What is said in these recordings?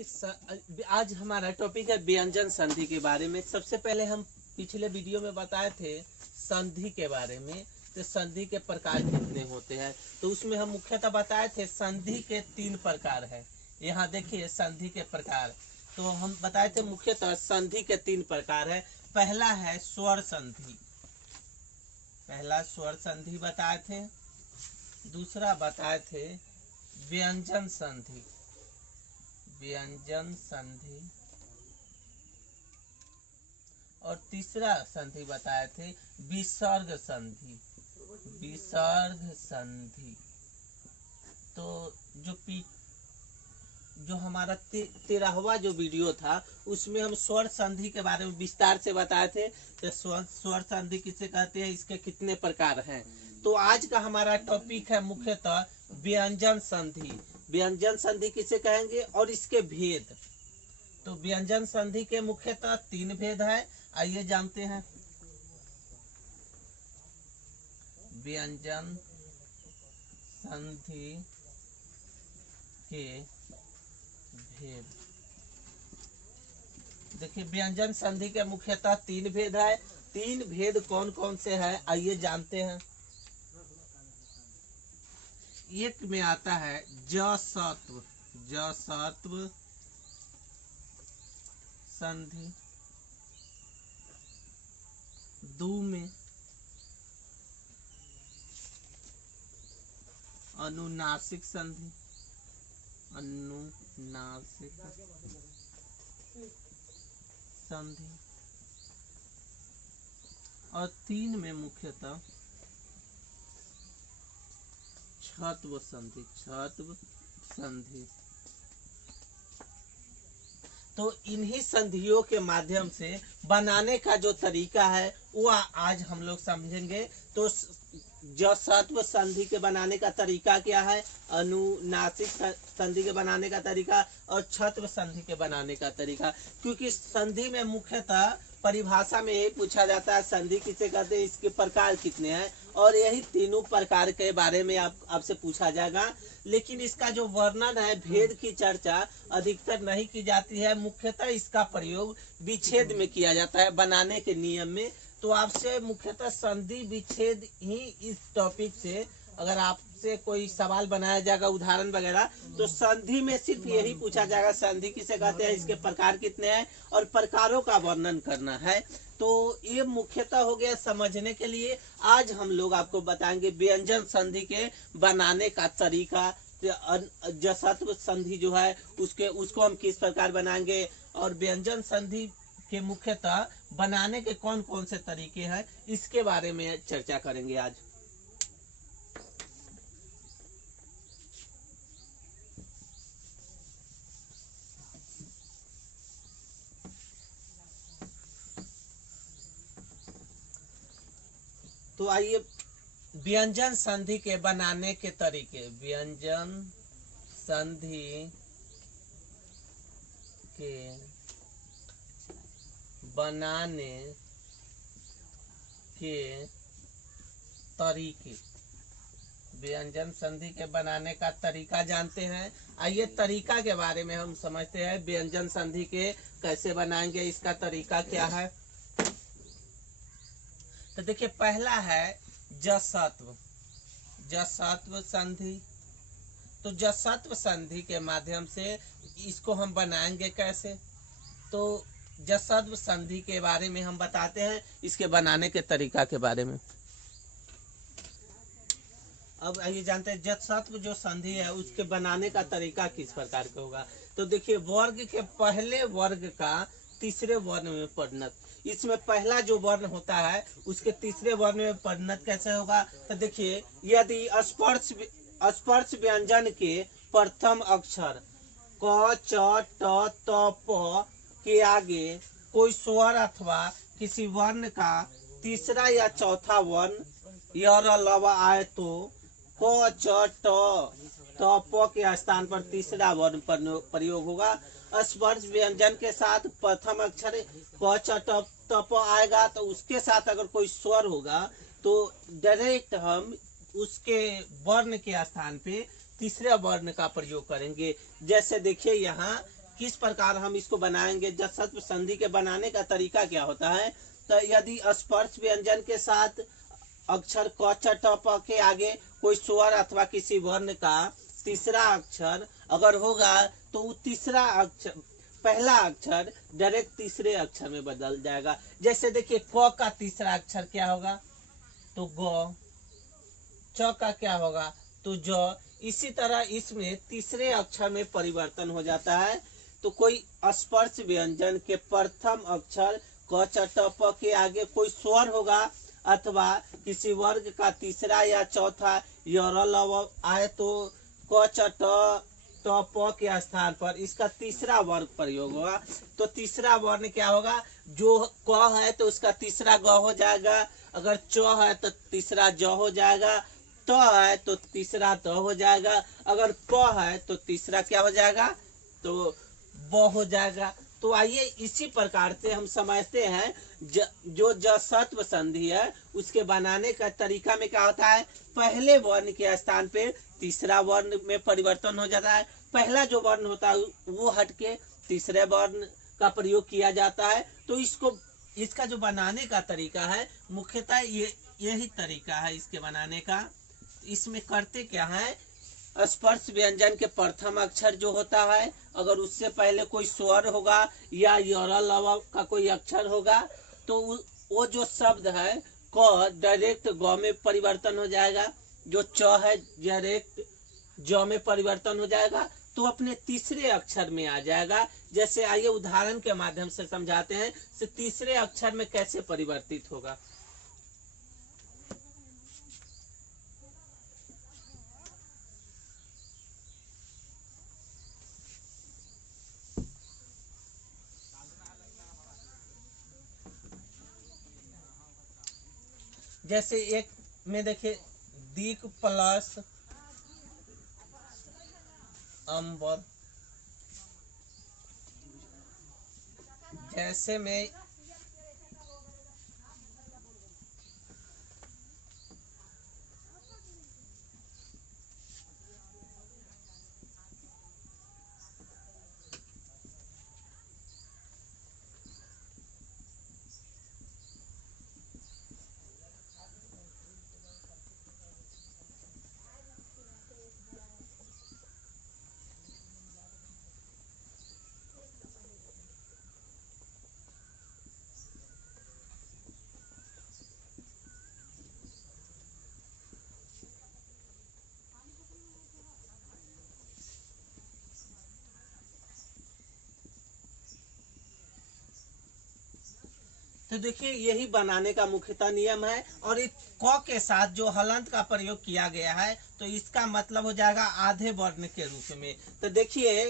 देखिए आज हमारा टॉपिक है व्यंजन संधि के बारे में। सबसे पहले हम पिछले वीडियो में बताए थे संधि के बारे में, तो संधि के प्रकार कितने होते हैं। तो उसमें हम मुख्यतः बताए थे संधि के 3 प्रकार है। यहाँ देखिए संधि के प्रकार, तो हम बताए थे मुख्यतः संधि के 3 प्रकार है। पहला है स्वर संधि, पहला स्वर संधि बताए थे। दूसरा बताए थे व्यंजन संधि, व्यंजन संधि। और तीसरा संधि बताए थे विसर्ग संधि, विसर्ग संधि। तो जो हमारा 13वां जो वीडियो था उसमें हम स्वर संधि के बारे में विस्तार से बताए थे। तो स्वर संधि किसे कहते हैं, इसके कितने प्रकार हैं। तो आज का हमारा टॉपिक है मुख्यतः व्यंजन संधि। व्यंजन संधि किसे कहेंगे और इसके भेद। तो व्यंजन संधि के मुख्यतः 3 भेद है, आइए जानते हैं। व्यंजन संधि के भेद, देखिए व्यंजन संधि के मुख्यतः 3 भेद है। 3 भेद कौन कौन से हैं, आइए जानते हैं। एक में आता है जसत्व, जसत्व संधि। 2 में अनुनासिक संधि, अनुनासिक संधि। और 3 में मुख्यतः छत्व संधि, छत्व संधि। तो इन्हीं संधियों के माध्यम से बनाने का जो तरीका है वो आज हम लोग समझेंगे। तो जसत्व संधि के बनाने का तरीका क्या है, अनुनासिक संधि के बनाने का तरीका और छत्व संधि के बनाने का तरीका। क्योंकि संधि में मुख्यतः परिभाषा में यही पूछा जाता है संधि किसे कहते हैं, इसके प्रकार कितने हैं, और यही तीनों प्रकार के बारे में आपसे पूछा जाएगा। लेकिन इसका जो वर्णन है, भेद की चर्चा अधिकतर नहीं की जाती है। मुख्यतः इसका प्रयोग विच्छेद में किया जाता है बनाने के नियम में। तो आपसे मुख्यतः संधि विच्छेद ही इस टॉपिक से अगर आपसे कोई सवाल बनाया जाएगा, उदाहरण वगैरह, तो संधि में सिर्फ यही पूछा जाएगा संधि किसे कहते हैं, इसके प्रकार कितने हैं और प्रकारों का वर्णन करना है। तो ये मुख्यतः हो गया समझने के लिए। आज हम लोग आपको बताएंगे व्यंजन संधि के बनाने का तरीका। जसत्व संधि जो है उसको हम किस प्रकार बनाएंगे, और व्यंजन संधि के मुख्यतः बनाने के कौन कौन से तरीके हैं, इसके बारे में चर्चा करेंगे आज। तो आइए व्यंजन संधि के बनाने के तरीके, व्यंजन संधि के बनाने के तरीके, व्यंजन संधि के बनाने का तरीका जानते हैं। आइए तरीका के बारे में हम समझते हैं, व्यंजन संधि के कैसे बनाएंगे, इसका तरीका क्या है। तो देखिए पहला है जसत्व, जसत्व संधि। तो जसत्व संधि के माध्यम से इसको हम बनाएंगे कैसे। तो जसत्व संधि के बारे में हम बताते हैं, इसके बनाने के तरीका के बारे में। अब आइए जानते हैं जसत्व जो संधि है उसके बनाने का तरीका किस प्रकार का होगा। तो देखिए वर्ग के पहले वर्ग का तीसरे वर्ण में परिणत, इसमें पहला जो वर्ण होता है उसके तीसरे वर्ण में परिणत कैसे होगा। तो देखिए यदि स्पर्श व्यंजन के प्रथम अक्षर क च ट त प के आगे कोई स्वर अथवा किसी वर्ण का तीसरा या चौथा वर्ण य र ल व आए तो क च ट त प के स्थान पर तीसरा वर्ण प्रयोग होगा। स्पर्श व्यंजन के साथ प्रथम अक्षर क च ट त प आएगा तो उसके साथ अगर कोई स्वर होगा तो डायरेक्ट हम उसके वर्ण के स्थान पे तीसरे वर्ण का प्रयोग करेंगे। जैसे देखिए यहाँ किस प्रकार हम इसको बनाएंगे, जसत्व संधि के बनाने का तरीका क्या होता है। तो यदि स्पर्श व्यंजन के साथ अक्षर क च ट प के आगे कोई स्वर अथवा किसी वर्ण का तीसरा अक्षर अगर होगा तो वो तीसरा अक्षर, पहला अक्षर डायरेक्ट तीसरे अक्षर में बदल जाएगा। जैसे देखिए क का तीसरा अक्षर क्या होगा तो ग, च का क्या होगा तो ज। इसी तरह इसमें तीसरे अक्षर में परिवर्तन हो जाता है। तो कोई स्पर्श व्यंजन के प्रथम अक्षर क च ट प के आगे कोई स्वर होगा अथवा किसी वर्ग का तीसरा या चौथा य र ल व आए तो क च ट प के स्थान पर इसका तीसरा वर्ग प्रयोग होगा। तो तीसरा वर्ण क्या होगा, जो क है तो उसका तीसरा ग हो जाएगा, अगर च है तो तीसरा ज हो जाएगा, त है तो तीसरा त हो जाएगा, अगर प है तो तीसरा क्या हो जाएगा तो ब हो जाएगा। तो आइए इसी प्रकार से हम समझते हैं जो जसत्व संधि है उसके बनाने का तरीका में क्या होता है, पहले वर्ण के स्थान पे तीसरा वर्ण में परिवर्तन हो जाता है। पहला जो वर्ण होता है वो हट के तीसरे वर्ण का प्रयोग किया जाता है। तो इसका जो बनाने का तरीका है मुख्यतः यही तरीका है इसके बनाने का। इसमें करते क्या है, स्पर्श व्यंजन के प्रथम अक्षर जो होता है अगर उससे पहले कोई स्वर होगा या य र ल व का कोई अक्षर होगा तो वो जो शब्द है क डायरेक्ट ग में परिवर्तन हो जाएगा, जो च है डायरेक्ट ज में परिवर्तन हो जाएगा, तो अपने तीसरे अक्षर में आ जाएगा। जैसे आइए उदाहरण के माध्यम से समझाते हैं कि तीसरे अक्षर में कैसे परिवर्तित होगा। जैसे एक में देखिए दीक प्लस अंबर, जैसे में तो देखिए यही बनाने का मुख्यतः नियम है। और इस क के साथ जो हलंत का प्रयोग किया गया है तो इसका मतलब हो जाएगा आधे वर्ण के रूप में। तो देखिए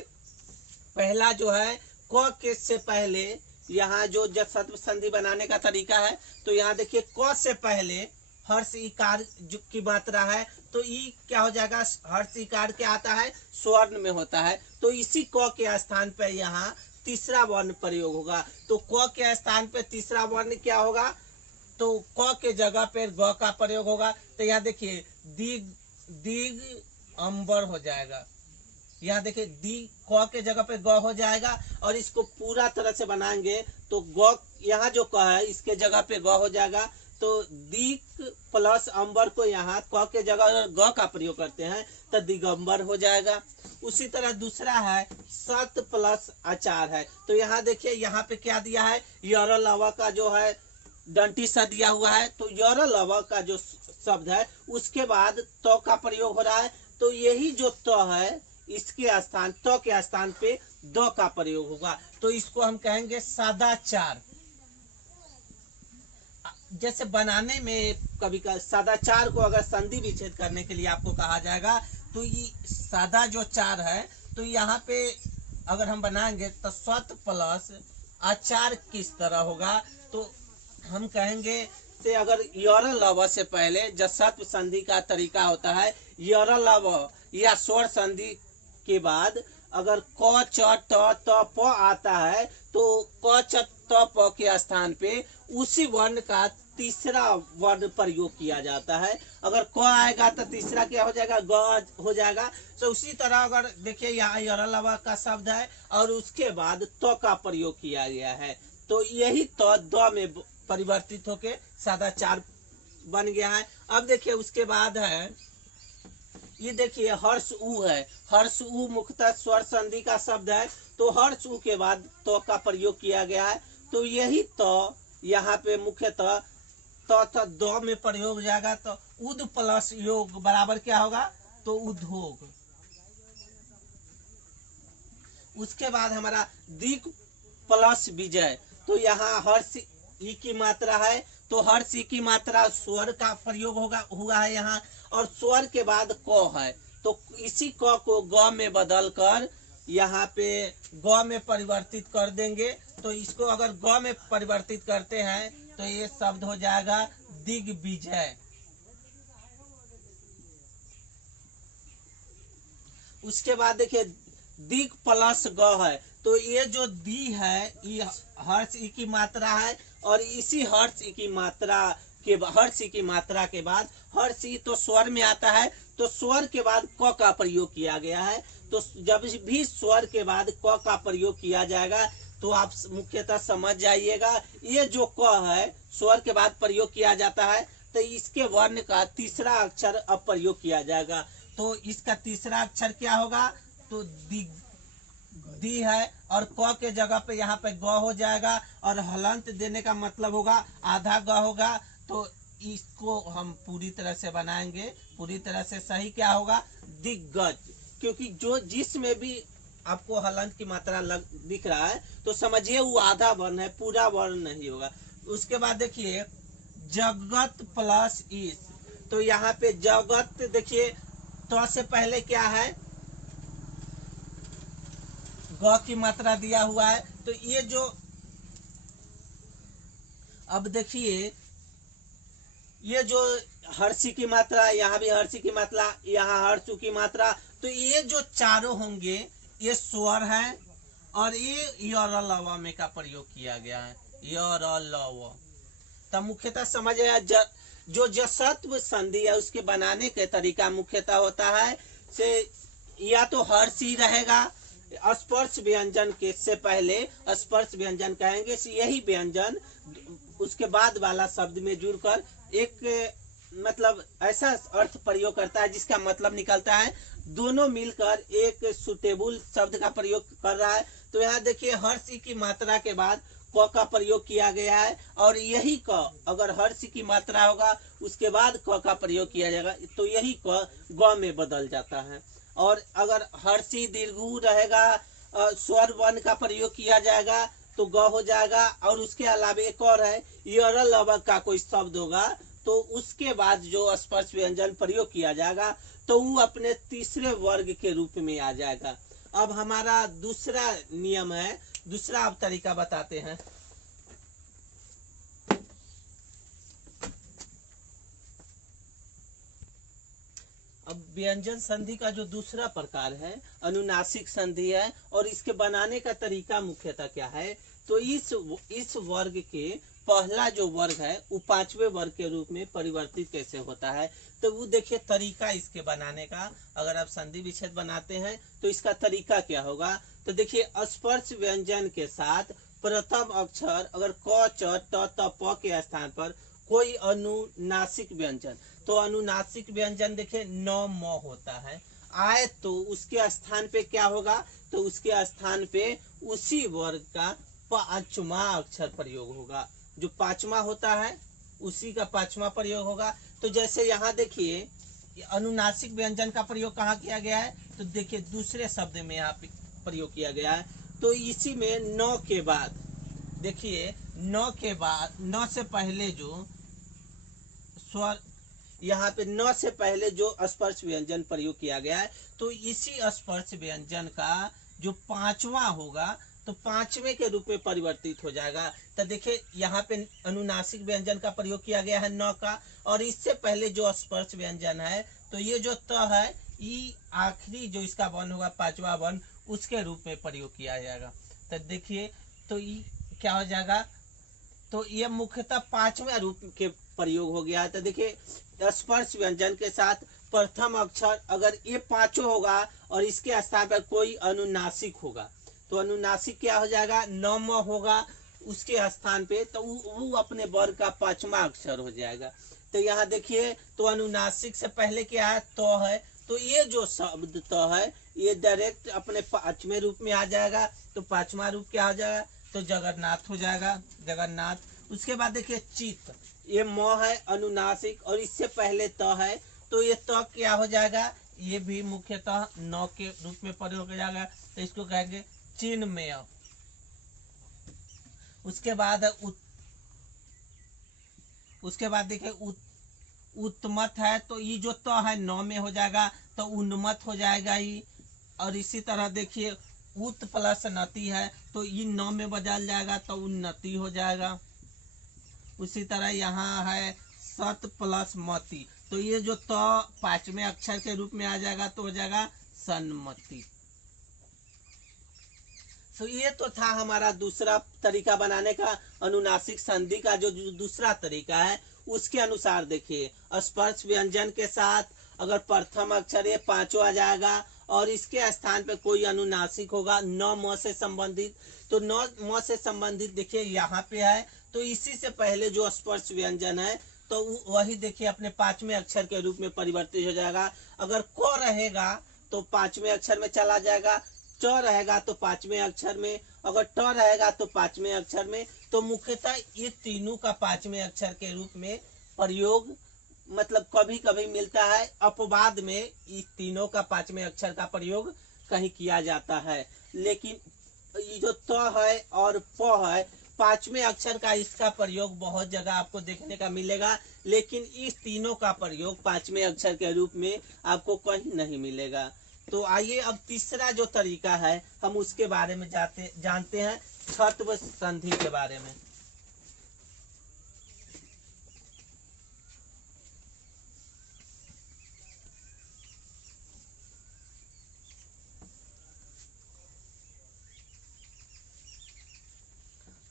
पहला जो है क के से पहले यहाँ जो जसत्व संधि बनाने का तरीका है तो यहाँ देखिए क से पहले हर्ष इकार की मात्रा है तो ई क्या हो जाएगा, हर्ष इकार क्या आता है स्वर्ण में होता है। तो इसी क के स्थान पर यहाँ तीसरा वर्ण प्रयोग होगा। तो क के स्थान पे तीसरा वर्ण क्या होगा तो क के जगह पे ग का प्रयोग होगा। तो यहाँ देखिए दीग अंबर हो जाएगा, यहाँ देखिए दी क के जगह पे ग हो जाएगा। और इसको पूरा तरह से बनाएंगे तो ग यहाँ जो क है इसके जगह पे ग हो जाएगा। तो दीक प्लस अंबर को यहाँ क के जगह ग का प्रयोग करते हैं तो दिगंबर हो जाएगा। उसी तरह दूसरा है सत प्लस आचार है तो यहाँ देखिए यहाँ पे क्या दिया है, यर लवा का जो है डंटी सा दिया हुआ है तो यर लवा का जो शब्द है उसके बाद तो का प्रयोग हो रहा है। तो यही जो तो है इसके स्थान तो के स्थान पे दो का प्रयोग होगा। तो इसको हम कहेंगे सदाचार। जैसे बनाने में कभी का सदाचार को अगर संधि विच्छेद करने के लिए आपको कहा जाएगा तो ये सादा जो चार है तो यहाँ पे अगर हम बनाएंगे तो सत प्लस आचार किस तरह होगा तो हम कहेंगे से अगर यर लव से पहले जसत्व संधि का तरीका होता है यर लव या स्वर संधि के बाद अगर क च त प आता है तो क च त प के स्थान पे उसी वर्ण का तीसरा वर्ण प्रयोग किया जाता है। अगर क आएगा तो तीसरा क्या हो जाएगा, ग हो जाएगा। तो उसी तरह अगर देखिए यहाँ यरलवा का शब्द है और उसके बाद त का प्रयोग किया गया है, तो यही त द में परिवर्तित होके सदाचार बन गया है। अब देखिए उसके बाद है, ये देखिए हर्ष उ है। हर्ष उ मुख्यतः स्वर संधि का शब्द है, तो हर्ष उ के बाद तो का प्रयोग किया गया है। तो यही तो यहाँ पे मुख्यतः तो द में प्रयोग हो जाएगा। तो उद प्लस योग बराबर क्या होगा, तो उद्योग। उसके बाद हमारा दिक प्लस विजय, तो यहाँ हर्ष ई की मात्रा है, तो हर्ष ई की मात्रा स्वर का प्रयोग हुआ है यहाँ, और स्वर के बाद क है, तो इसी क को ग में बदल कर यहाँ पे ग में परिवर्तित कर देंगे। तो इसको अगर ग में परिवर्तित करते हैं तो ये शब्द हो जाएगा दिग्विजय। उसके बाद देखिए दिग प्लस ग है, तो ये जो दी है ये हर्ष ई की मात्रा है, और इसी हर्ष ई की मात्रा के बाद हर्ष ई तो स्वर में आता है, तो स्वर के बाद क का प्रयोग किया गया है। तो जब भी स्वर के बाद क का प्रयोग किया जाएगा तो आप मुख्यतः समझ जाइएगा, ये जो क है स्वर के बाद प्रयोग किया जाता है, तो इसके वर्ण का तीसरा अक्षर अब प्रयोग किया जाएगा। तो इसका तीसरा अक्षर क्या होगा, तो दी है, और क के जगह पे यहाँ पे ग हो जाएगा, और हलंत देने का मतलब होगा आधा ग होगा। तो इसको हम पूरी तरह से बनाएंगे, पूरी तरह से सही क्या होगा, दिग्गज, क्योंकि जो जिसमें भी आपको हलंत की मात्रा दिख रहा है तो समझिए वो आधा वर्ण है, पूरा वर्ण नहीं होगा। उसके बाद देखिए जगत प्लस ईश, तो यहाँ पे जगत देखिए तो से पहले क्या है, ग की मात्रा दिया हुआ है। तो ये जो अब देखिए ये जो हर्षी की मात्रा, यहाँ भी हर्षी की मात्रा, यहाँ हर्षु की मात्रा, तो ये जो चारों होंगे ये स्वर है, और ये यरलवा में का प्रयोग किया गया है, यरलवा। तब मुख्यतः समझ आया जो जसत्व संधि है उसके बनाने के तरीका मुख्यतः होता है से या तो हर्षी रहेगा, स्पर्श व्यंजन के से पहले स्पर्श व्यंजन कहेंगे, यही व्यंजन उसके बाद वाला शब्द में जुड़कर एक मतलब ऐसा अर्थ प्रयोग करता है जिसका मतलब निकलता है दोनों मिलकर एक सुटेबल शब्द का प्रयोग कर रहा है। तो यहाँ देखिए हर्षी की मात्रा के बाद क का प्रयोग किया गया है, और यही क अगर हर्षी की मात्रा होगा उसके बाद क का प्रयोग किया जाएगा तो यही क ग में बदल जाता है। और अगर हर्षी दीर्घ रहेगा, स्वर वर्ण का प्रयोग किया जाएगा तो ग हो जाएगा। और उसके अलावा एक और है यरलवा का कोई शब्द होगा तो उसके बाद जो स्पर्श व्यंजन प्रयोग किया जाएगा तो वो अपने तीसरे वर्ग के रूप में आ जाएगा। अब हमारा दूसरा नियम है, दूसरा अब तरीका बताते हैं। अब व्यंजन संधि का जो दूसरा प्रकार है अनुनासिक संधि है, और इसके बनाने का तरीका मुख्यतः क्या है, तो इस वर्ग के पहला जो वर्ग है वो पांचवें वर्ग के रूप में परिवर्तित कैसे होता है, तो वो देखिए तरीका इसके बनाने का। अगर आप संधि विच्छेद बनाते हैं तो इसका तरीका क्या होगा, तो देखिए स्पर्श व्यंजन के साथ प्रथम अक्षर अगर क च ट त प के स्थान पर कोई अनुनासिक व्यंजन, तो अनुनासिक व्यंजन देखिए न म होता है आए तो उसके स्थान पे क्या होगा, तो उसके स्थान पे उसी वर्ग का पांचवा अक्षर प्रयोग होगा, जो पांचवा होता है उसी का पांचवा प्रयोग होगा। तो जैसे यहाँ देखिए अनुनासिक व्यंजन का प्रयोग कहाँ किया गया है, तो देखिए दूसरे शब्द में यहाँ प्रयोग किया गया है। तो इसी में न के बाद देखिए न के बाद न से पहले जो स्वर, यहाँ पे न से पहले जो स्पर्श व्यंजन प्रयोग किया गया है तो इसी स्पर्श व्यंजन का जो पांचवा होगा तो पांचवें के रूप में परिवर्तित हो जाएगा। तो देखिए यहाँ पे अनुनासिक व्यंजन का प्रयोग किया गया है न का, और इससे पहले जो स्पर्श व्यंजन है तो ये जो त है ये आखिरी जो इसका वर्ण होगा पांचवा वर्ण उसके रूप में प्रयोग किया जाएगा। तो देखिए तो ये क्या हो जाएगा, तो ये मुख्यतः पांचवें रूप के प्रयोग हो गया है। तो देखिए स्पर्श व्यंजन के साथ प्रथम अक्षर अगर ये पांचों होगा और इसके स्थान पर कोई अनुनासिक होगा तो अनुनासिक क्या हो जाएगा, नम होगा उसके स्थान पे, तो वो अपने वर्ग का पांचवा अक्षर हो जाएगा। तो यहाँ देखिए तो अनुनासिक से पहले क्या है, तो है, तो ये जो शब्द तो है ये डायरेक्ट अपने पांचवें रूप में आ जाएगा। तो पांचवा रूप क्या हो जाएगा, तो जगन्नाथ हो जाएगा, जगन्नाथ। उसके बाद देखिए चित्त, ये म है अनुनासिक और इससे पहले त है, तो ये त क्या हो जाएगा, ये भी मुख्यतः न के रूप में प्रयोग हो जाएगा, तो इसको कहेंगे चिन्मय। उसके बाद उसके बाद देखिए उत्तमत है, तो ये जो त है नौ में हो जाएगा, तो उन्मत हो जाएगा ही। और इसी तरह देखिए उत प्लस नति है, तो ये नौ में बदल जाएगा, तो उन्नति हो जाएगा। उसी तरह यहाँ है सत प्लस मति, तो ये जो त पांचवें अक्षर के रूप में आ जाएगा, तो हो जाएगा सन्मति। तो ये तो था हमारा दूसरा तरीका बनाने का, अनुनासिक संधि का जो दूसरा तरीका है उसके अनुसार देखिए स्पर्श व्यंजन के साथ अगर प्रथम अक्षर ये पांचों आ जाएगा और इसके स्थान पे कोई अनुनासिक होगा न म से संबंधित, तो न म से संबंधित देखिए यहाँ पे है, तो इसी से पहले जो स्पर्श व्यंजन है तो वही देखिए अपने पांचवें अक्षर के रूप में परिवर्तित हो जाएगा। अगर क रहेगा तो पांचवें अक्षर में चला जाएगा, च रहेगा तो पांचवें अक्षर में, अगर ट रहेगा तो पांचवें अक्षर में। तो मुख्यतः ये तीनों का पांचवें अक्षर के रूप में प्रयोग मतलब कभी कभी मिलता है, अपवाद में इस तीनों का पांचवें अक्षर का प्रयोग कहीं किया जाता है। लेकिन ये जो त है और प है पांचवें अक्षर का, इसका प्रयोग बहुत जगह आपको देखने का मिलेगा, लेकिन इस तीनों का प्रयोग पांचवें अक्षर के रूप में आपको कहीं नहीं मिलेगा। तो आइए अब तीसरा जो तरीका है हम उसके बारे में जानते हैं, छत्व संधि के बारे में।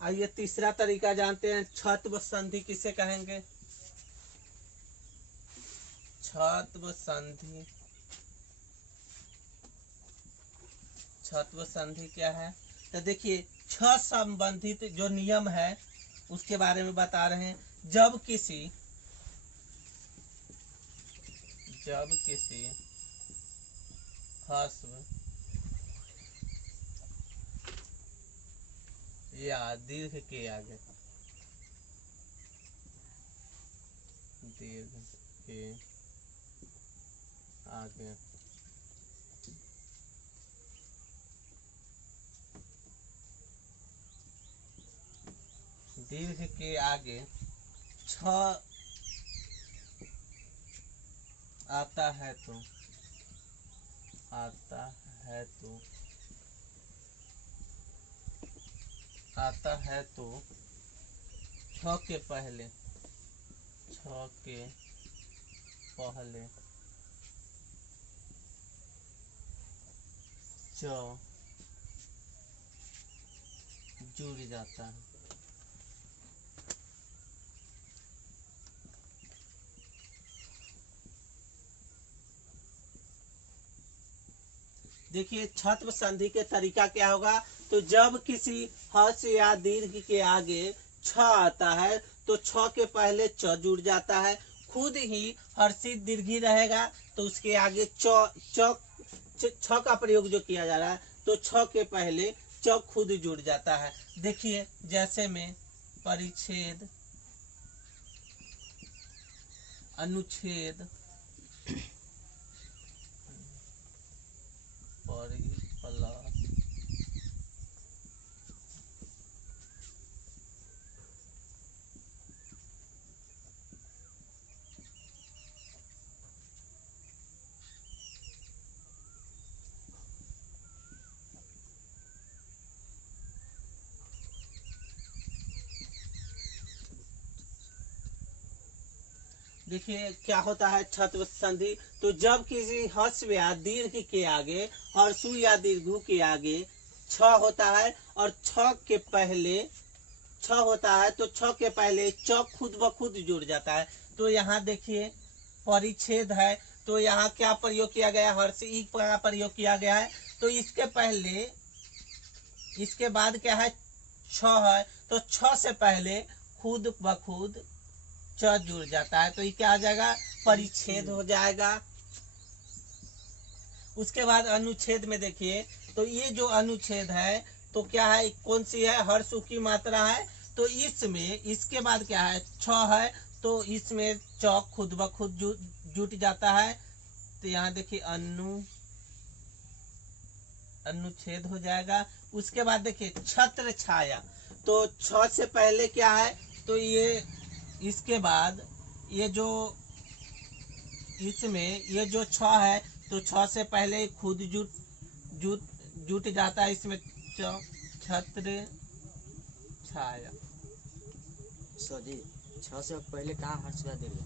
आइए तीसरा तरीका जानते हैं, छत्व संधि किसे कहेंगे। छत्व संधि, छत्व संधि क्या है, तो देखिए छ संबंधित जो नियम है उसके बारे में बता रहे हैं। जब किसी ह्रस्व या दीर्घ के आगे दीर्घ के आगे छ आता है तो छ के पहले च जुड़ जाता है। देखिए छत्व संधि के तरीका क्या होगा, तो जब किसी हर्ष या दीर्घ के आगे छ आता है तो छ के पहले च जुड़ जाता है, खुद ही हर्षित दीर्घी रहेगा तो उसके आगे छ का प्रयोग जो किया जा रहा है, तो छ के पहले च खुद जुड़ जाता है। देखिए जैसे में परिच्छेद, अनुच्छेद, देखिए क्या होता है छत्व संधि, तो जब किसी ह्रस्व या दीर्घ के आगे, हर्षु या दीर्घु के आगे छ होता है और छ के पहले छ होता है तो छ के पहले च खुद ब खुद जुड़ जाता है। तो यहाँ देखिए परिच्छेद है, तो यहाँ क्या प्रयोग किया गया है, हर्ष ई का प्रयोग किया गया है। तो इसके पहले, इसके बाद क्या है, छ है, तो छ से पहले खुद ब खुद च जुड़ जाता है, तो ये क्या आ जाएगा, परिच्छेद हो जाएगा। उसके बाद अनुच्छेद में देखिए, तो ये जो अनुच्छेद है तो क्या है, कौन सी है, हर्ष उ की मात्रा है। तो इसमें इसके बाद क्या है, छ है, तो इसमें च खुद ब खुद जुट जाता है। तो यहाँ देखिए अनुच्छेद हो जाएगा। उसके बाद देखिए छत्र छाया, तो छ से पहले क्या है, तो ये इसके बाद ये जो इसमें ये जो छ है, तो छ से पहले खुद जुट जाता है, इसमें छत्र छाया। सर जी, 6 से पहले कहाँ हर्ष का देगा?